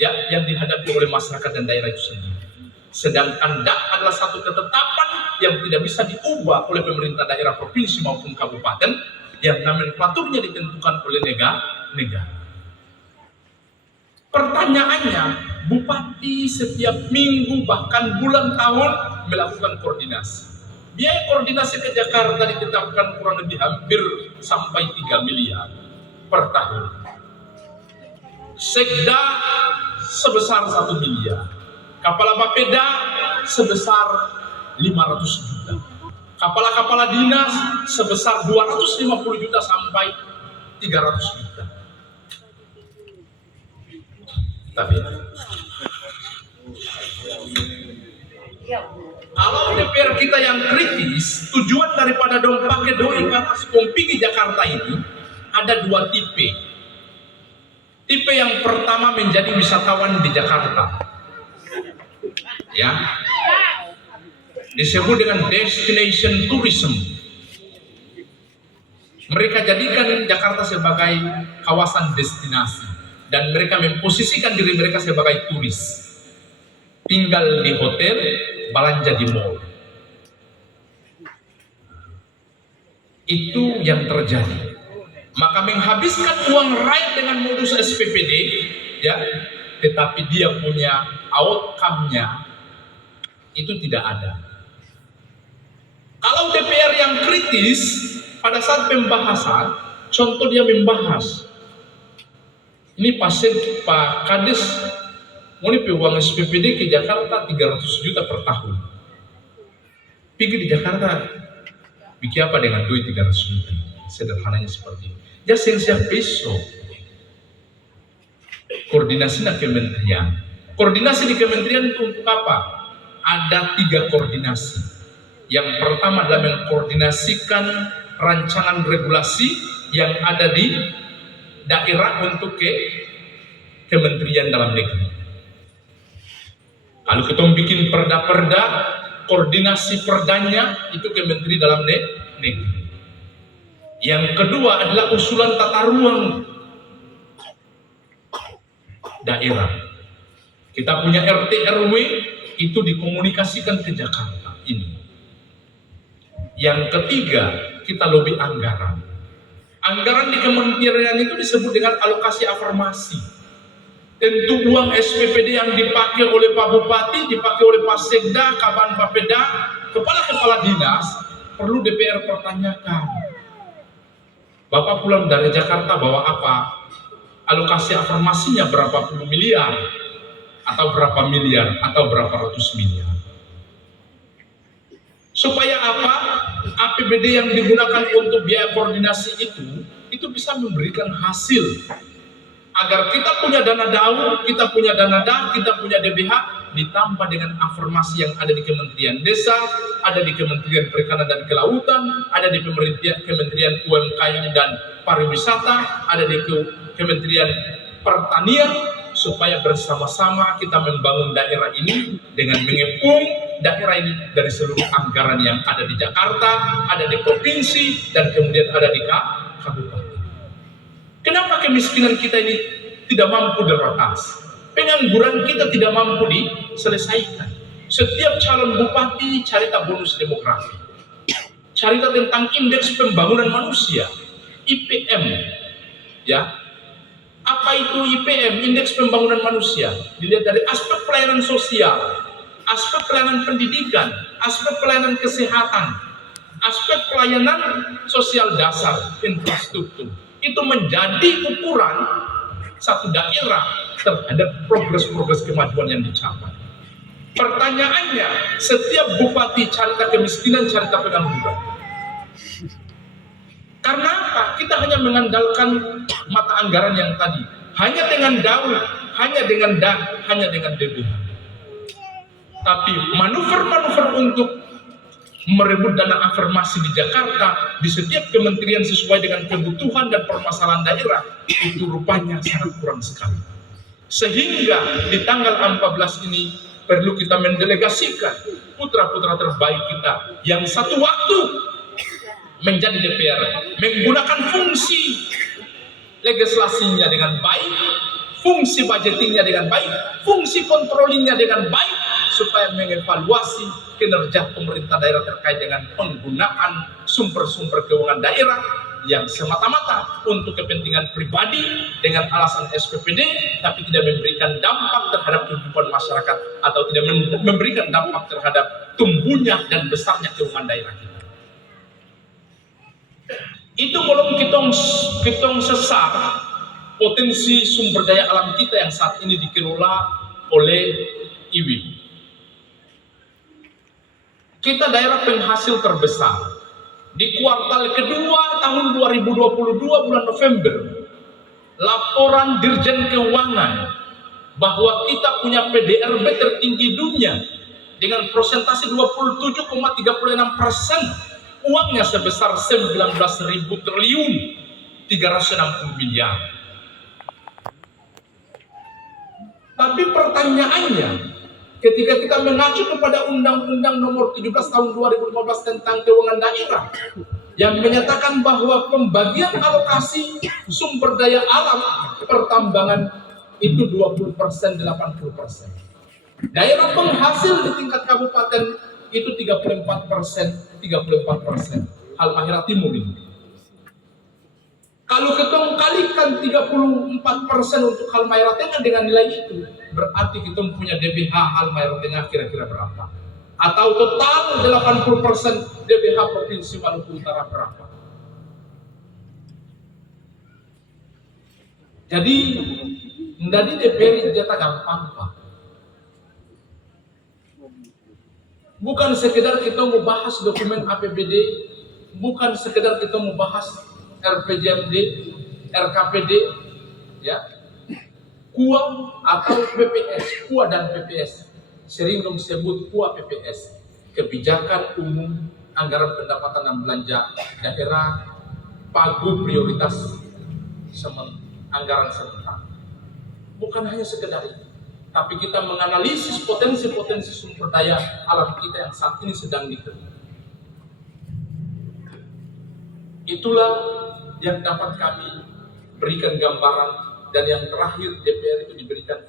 yang dihadapi oleh masyarakat dan daerah itu sendiri. Sedangkan DAK adalah satu ketetapan yang tidak bisa diubah oleh pemerintah daerah provinsi maupun kabupaten, yang nomenklaturnya ditentukan oleh negara. Pertanyaannya, bupati setiap minggu bahkan bulan tahun melakukan koordinasi. Biaya koordinasi ke Jakarta ditetapkan kurang lebih hampir sampai 3 miliar per tahun. Sekda sebesar 1 miliar. Kepala Bapeda sebesar 500 juta. Kepala dinas sebesar 250 juta sampai 300 juta. Tapi Kalau DPR kita yang kritis, tujuan daripada dong pakai doi kapas kompigi Jakarta ini ada dua tipe. Tipe yang pertama menjadi wisatawan di Jakarta, ya, disebut dengan destination tourism. Mereka jadikan Jakarta sebagai kawasan destinasi dan mereka memposisikan diri mereka sebagai turis, tinggal di hotel, belanja di mall. Itu yang terjadi. Maka menghabiskan uang rakyat dengan modus SPPD, ya, tetapi dia punya outcome-nya itu tidak ada. Kalau DPR yang kritis pada saat pembahasan, contoh dia membahas, ini pasien Pak Kades mau uang SPPD ke Jakarta 300 juta per tahun. Pergi di Jakarta, bikin apa dengan duit 300 juta? Sederhananya seperti ini. Ya siap besok. Koordinasi di kementerian. Koordinasi di kementerian itu untuk apa? Ada 3 koordinasi. Yang pertama adalah mengkoordinasikan rancangan regulasi yang ada di daerah untuk ke kementerian dalam negeri. Kalau kita bikin perda-perda, koordinasi perdanya itu kementeri dalam negeri. Yang kedua adalah usulan tata ruang daerah. Kita punya RT RW itu dikomunikasikan ke Jakarta ini. Yang ketiga, kita lobby anggaran. Anggaran di kementerian itu disebut dengan alokasi afirmasi. Tentu uang SPPD yang dipakai oleh Pak Bupati, dipakai oleh Pak Sekda, Kaban Papeda, kepala-kepala dinas, perlu DPR pertanyakan. Bapak pulang dari Jakarta bawa apa? Alokasi afirmasinya berapa puluh miliar? Atau berapa miliar? Atau berapa ratus miliar? Supaya apa? APBD yang digunakan untuk biaya koordinasi itu bisa memberikan hasil. Agar kita punya dana DAU, kita punya dana DA, kita punya DBH, ditambah dengan afirmasi yang ada di Kementerian Desa, ada di Kementerian Perikanan dan Kelautan, ada di Kementerian UMKM dan Pariwisata, ada di Kementerian Pertanian, supaya bersama-sama kita membangun daerah ini dengan mengepung daerah ini dari seluruh anggaran yang ada di Jakarta, ada di provinsi, dan kemudian ada di kabupaten. Kenapa kemiskinan kita ini tidak mampu diatasi? Pengangguran kita tidak mampu diselesaikan. Setiap calon bupati cerita bonus demografi, cerita tentang indeks pembangunan manusia, IPM, ya. Apa itu IPM, indeks pembangunan manusia? Dilihat dari aspek pelayanan sosial, aspek pelayanan pendidikan, aspek pelayanan kesehatan, aspek pelayanan sosial dasar, infrastruktur. Itu menjadi ukuran satu daerah terhadap progres kemajuan yang dicapai. Pertanyaannya, setiap bupati cerita kemiskinan, cerita pengangguran. Karena apa? Kita hanya mengandalkan mata anggaran yang tadi. Hanya dengan DAU, hanya dengan DA, hanya dengan DBH. Tapi manuver-manuver untuk merebut dana afirmasi di Jakarta, di setiap kementerian sesuai dengan kebutuhan dan permasalahan daerah, itu rupanya sangat kurang sekali. Sehingga di tanggal 14 ini perlu kita mendelegasikan putra-putra terbaik kita yang satu waktu menjadi DPR, menggunakan fungsi legislasinya dengan baik, fungsi budgetingnya dengan baik, fungsi kontrolingnya dengan baik, supaya mengevaluasi kinerja pemerintah daerah terkait dengan penggunaan sumber-sumber keuangan daerah yang semata-mata untuk kepentingan pribadi dengan alasan SPPD, tapi tidak memberikan dampak terhadap kehidupan masyarakat atau tidak memberikan dampak terhadap tumbuhnya dan besarnya keuangan daerah kita. Itu belum kita sesar potensi sumber daya alam kita yang saat ini dikelola oleh IWIB. Kita daerah penghasil terbesar. Di kuartal kedua tahun 2022 bulan November, laporan Dirjen Keuangan bahwa kita punya PDRB tertinggi dunia dengan persentase 27,36%, uangnya sebesar 19.000 triliun 360 miliar. Tapi pertanyaannya, ketika kita mengacu kepada Undang-Undang Nomor 17 Tahun 2015 tentang keuangan daerah yang menyatakan bahwa pembagian alokasi sumber daya alam pertambangan itu 20%, 80%. Daerah penghasil di tingkat kabupaten itu 34%, 34%. Halmahera Timur ini. Kalau kita kalikan 34% untuk Halmahera Tengah dengan nilai itu, berarti kita punya DBH Halmahera Tengah kira-kira berapa? Atau total 80% DBH Provinsi Maluku Utara berapa? Jadi, dari DPR jatah gampang, Pak. Bukan sekedar kita mau bahas dokumen APBD, bukan sekedar kita mau bahas RPJMD, RKPD, ya, KUA atau PPS, KUA dan PPS. Sering dong sebut KUA PPS, kebijakan umum anggaran pendapatan dan belanja daerah, pagu prioritas anggaran sementara. Bukan hanya sekedar itu, tapi kita menganalisis potensi-potensi sumber daya alam kita yang saat ini sedang dikelola. Itulah yang dapat kami berikan gambaran, dan yang terakhir DPR itu diberikan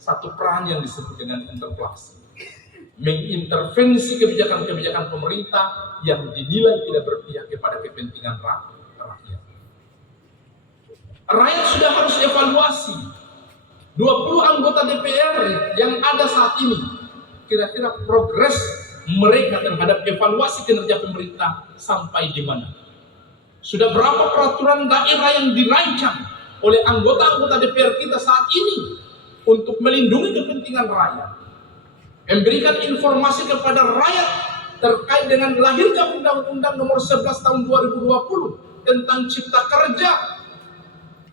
satu peran yang disebut dengan interpelasi, mengintervensi kebijakan-kebijakan pemerintah yang dinilai tidak berpihak kepada kepentingan rakyat. Rakyat sudah harus evaluasi 20 anggota DPR yang ada saat ini, kira-kira progres mereka terhadap evaluasi kinerja pemerintah sampai di mana. Sudah berapa peraturan daerah yang dirancang oleh anggota-anggota DPR kita saat ini untuk melindungi kepentingan rakyat, memberikan informasi kepada rakyat terkait dengan lahirnya Undang-Undang Nomor 11 Tahun 2020 tentang Cipta Kerja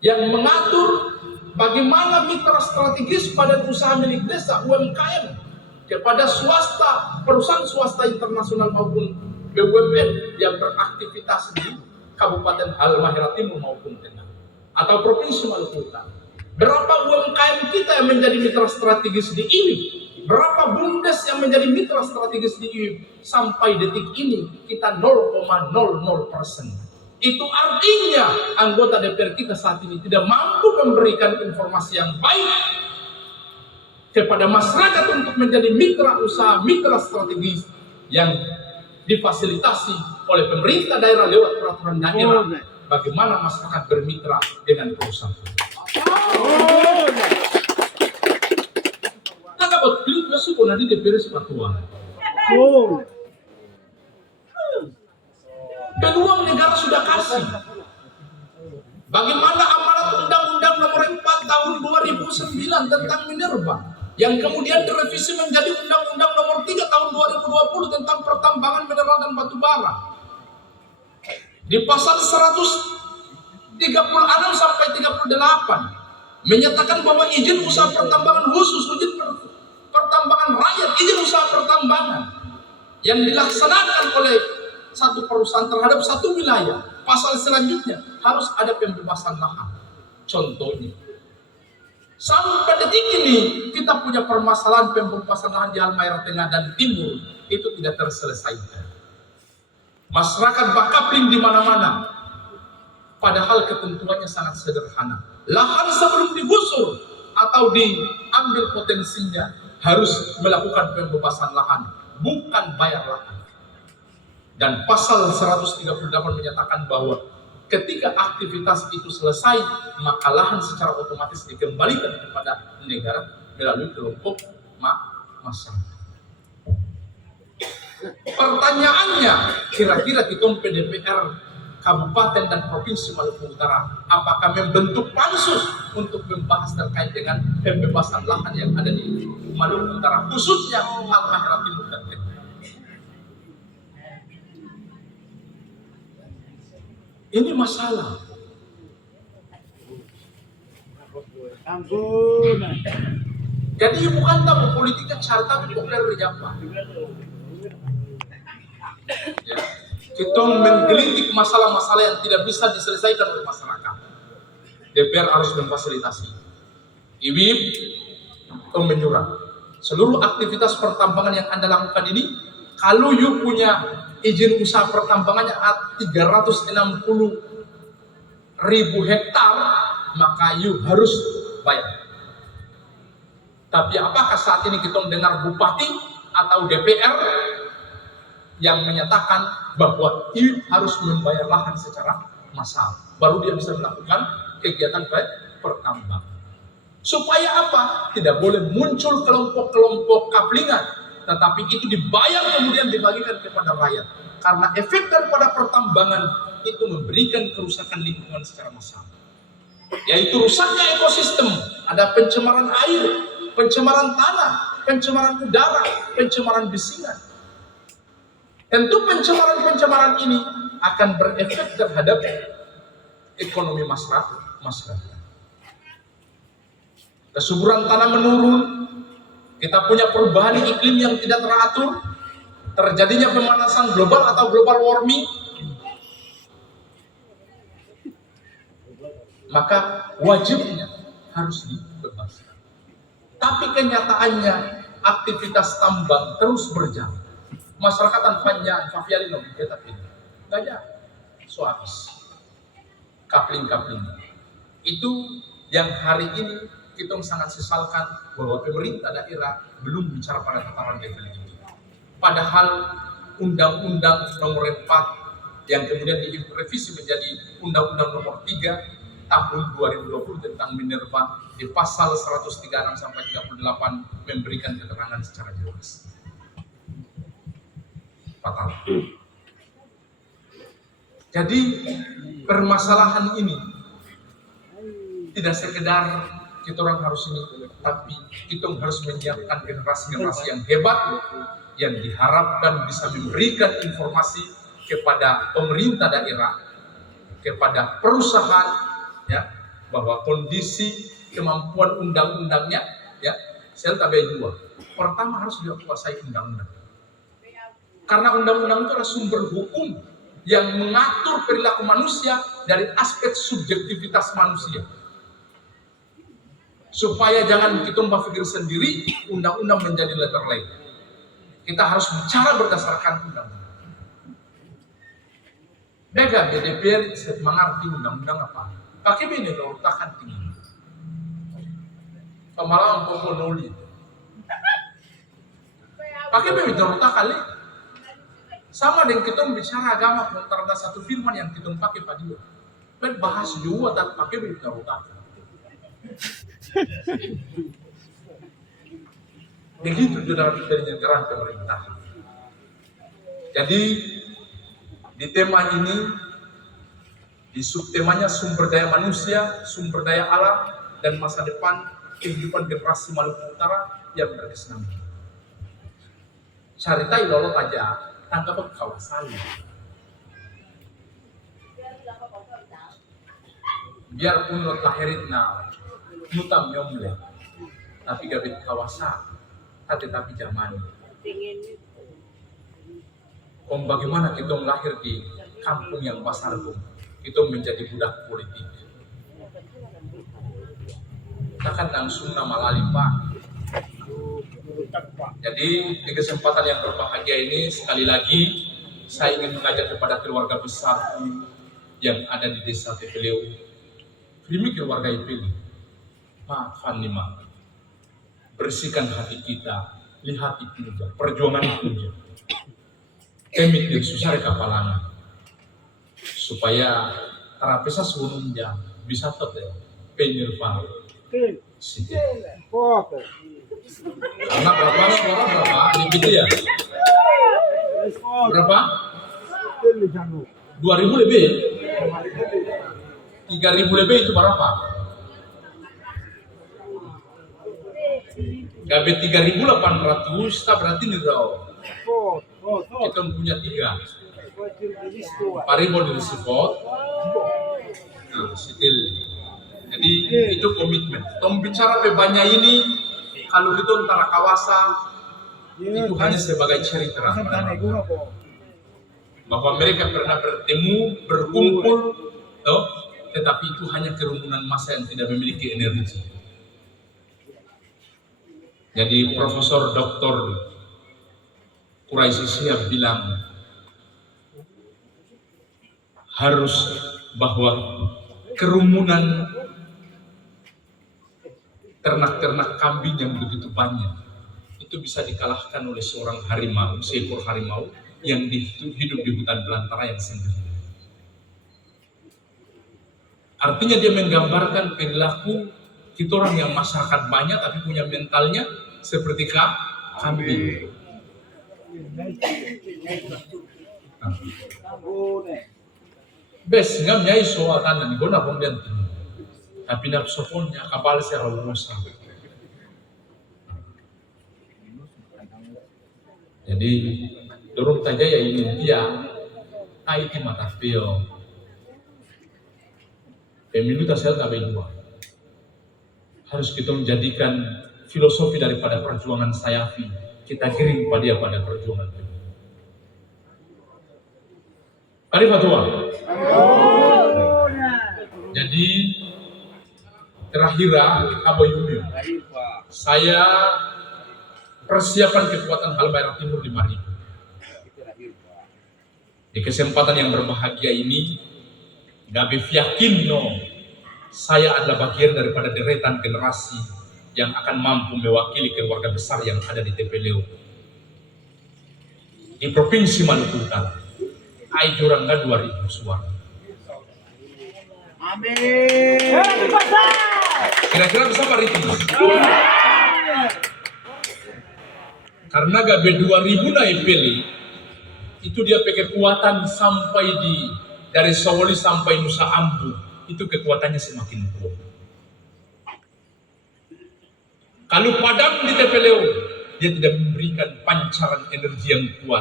yang mengatur bagaimana mitra strategis badan usaha milik desa UMKM kepada swasta, perusahaan swasta internasional maupun BUMN yang beraktivitas di Kabupaten Halmahera Timur maupun Tengah atau Provinsi Maluku Utara. Berapa UMKM kita yang menjadi mitra strategis di ini? Berapa BUMDes yang menjadi mitra strategis di ini? Sampai detik ini kita 0,00%. Itu artinya anggota DPR kita saat ini tidak mampu memberikan informasi yang baik kepada masyarakat untuk menjadi mitra usaha, mitra strategis yang difasilitasi oleh pemerintah daerah lewat peraturan daerah. Bagaimana masyarakat bermitra dengan perusahaan. Nah, dapat pilih masuk di DPR sepatuan. Peluang negara sudah kasih. Bagaimana amanat Undang-Undang Nomor 4 Tahun 2009 tentang minerba yang kemudian direvisi menjadi Undang-Undang Nomor 3 Tahun 2020 tentang pertambangan mineral dan batu bara. Di pasal 136 sampai 38 menyatakan bahwa izin usaha pertambangan khusus, izin pertambangan rakyat, izin usaha pertambangan yang dilaksanakan oleh satu perusahaan terhadap satu wilayah, pasal selanjutnya harus ada pembebasan lahan. Contohnya, sampai detik ini kita punya permasalahan pembebasan lahan di Halmahera Tengah dan Timur itu tidak terselesaikan. Masyarakat bakapling di mana-mana, padahal ketentuannya sangat sederhana. Lahan sebelum digusur atau diambil potensinya harus melakukan pembebasan lahan, bukan bayar lahan. Dan pasal 138 menyatakan bahwa ketika aktivitas itu selesai, maka lahan secara otomatis dikembalikan kepada negara melalui kelompok masyarakat. Pertanyaannya, kira-kira kita DPR Kabupaten dan Provinsi Maluku Utara apakah membentuk pansus untuk membahas terkait dengan pembebasan lahan yang ada di Maluku Utara, khususnya Halmahera Timur dan Tengah? Ini masalah. Jadi bukan tahu politiknya cara tapi bukan berjapa. Ya. Kita menggelitik masalah-masalah yang tidak bisa diselesaikan oleh masyarakat. DPR harus memfasilitasi. IWIB menyurat. Seluruh aktivitas pertambangan yang Anda lakukan ini, kalau you punya izin usaha pertambangannya 360.000 hektar, maka you harus bayar. Tapi apakah saat ini kita mendengar bupati atau DPR yang menyatakan bahwa you harus membayar lahan secara massal, baru dia bisa melakukan kegiatan pertambangan. Supaya apa? Tidak boleh muncul kelompok-kelompok kaplingan, tetapi itu dibayar kemudian dibagikan kepada rakyat. Karena efek daripada pertambangan itu memberikan kerusakan lingkungan secara massal, yaitu rusaknya ekosistem, ada pencemaran air, pencemaran tanah, pencemaran udara, pencemaran bisingan. Tentu pencemaran ini akan berefek terhadap ekonomi masyarakat. Kesuburan tanah menurun, kita punya perubahan iklim yang tidak teratur, terjadinya pemanasan global atau global warming, maka wajibnya harus dibebaskan. Tapi kenyataannya aktivitas tambang terus berjalan. Masyarakat panjang, favialino, kita pilih. Gajah, suapis, kapling-kapling. Itu yang hari ini kita sangat sesalkan bahwa pemerintah daerah belum bicara pada tataran level ini. Padahal Undang-Undang Nomor 4 yang kemudian direvisi menjadi Undang-Undang Nomor 3 tahun 2020 tentang minerba di pasal 136 sampai 38 memberikan keterangan secara jelas. Fatal. Jadi permasalahan ini tidak sekedar kita orang harus ini, tapi kita harus menyiapkan generasi-generasi yang hebat yang diharapkan bisa memberikan informasi kepada pemerintah daerah, kepada perusahaan, ya, bahwa kondisi kemampuan undang-undangnya, ya, saya tabai dua. Pertama harus dikuasai undang-undang, karena undang-undang itu adalah sumber hukum yang mengatur perilaku manusia dari aspek subjektivitas manusia. Supaya jangan kita berpikir sendiri, undang-undang menjadi letter lain. Kita harus bicara berdasarkan undang-undang. Bega DPR mengerti undang-undang apa? Pakai bini kalau takkan tinggi. Pemalang pemololi. Pakai bini kalau tak kali. Sama dengan kita bicara agama, terhadap satu firman yang kita pakai pada dia. Dan bahas juga tak pakai bini kalau tak. Begitu dalam penyelenggaraan pemerintah. Jadi di tema ini, di subtemanya sumber daya manusia, sumber daya alam, dan masa depan kehidupan generasi Maluku Utara yang berkesinambungan. Caritai lolo aja, tangkap kawasan. Biarpun lo lahiritna nutam nyomle, tapi gabit kawasan, tetapi zaman. Bagaimana kita lahir di kampung yang pasar pun, kita menjadi budak politik. Kita kan langsung nama lalimpa. Jadi di kesempatan yang berbahagia ini, sekali lagi saya ingin mengajak kepada keluarga besar yang ada di desa Tepeleu, Primi keluarga Ipili, Pak Fanima, bersihkan hati kita, lihat itu perjuangan itu, kemikir susah kepalanya, supaya terapesa sebelumnya bisa tetap penirpan. Karena berapa suara berapa di gitu ya? Berapa? 2.000 lebih. 3.000 lebih itu berapa? Gabe 3.800, tak berarti nih tau. Kita punya 3. Paribo di support. Nah, sitil. Jadi itu komitmen. Tom bicara bebannya ini, kalau itu antara kawasan itu hanya sebagai cerita bahwa mereka pernah bertemu, berkumpul, tetapi itu hanya kerumunan massa yang tidak memiliki energi. Jadi Profesor Dr. Quraisy Shihab bilang harus bahwa kerumunan ternak-ternak kambing yang begitu banyak itu bisa dikalahkan oleh seorang harimau, seekor harimau yang hidup di hutan belantara yang sendiri. Artinya dia menggambarkan perilaku kita orang yang masyarakat banyak tapi punya mentalnya seperti kambing. Bes ngam nyai soal tanah ni guna pembian tapi nafsunya kapal secara luasa. Jadi dorong saja ya ini dia IT mata feel pemilu tasel kabe dua harus kita menjadikan filosofi daripada perjuangan Sayafi kita giring pada perjuangan itu. Arif Atua. Jadi terakhir Abu Yumi, saya persiapan kekuatan Halmahera Timur 5.000. Di kesempatan yang berbahagia ini, Gabe yakin saya adalah bagian daripada deretan generasi yang akan mampu mewakili keluarga besar yang ada di TPLU. Di Provinsi Maluku Utara, Jurangga 2.000 suara. Amin. Kira-kira bisa Pak Riki? Karena Gabe 2.000 naik pilih, itu dia pakai kekuatan sampai dari Sawoli sampai Nusa Ambu, itu kekuatannya semakin kuat. Kalau padam di TPLU, dia tidak memberikan pancaran energi yang kuat.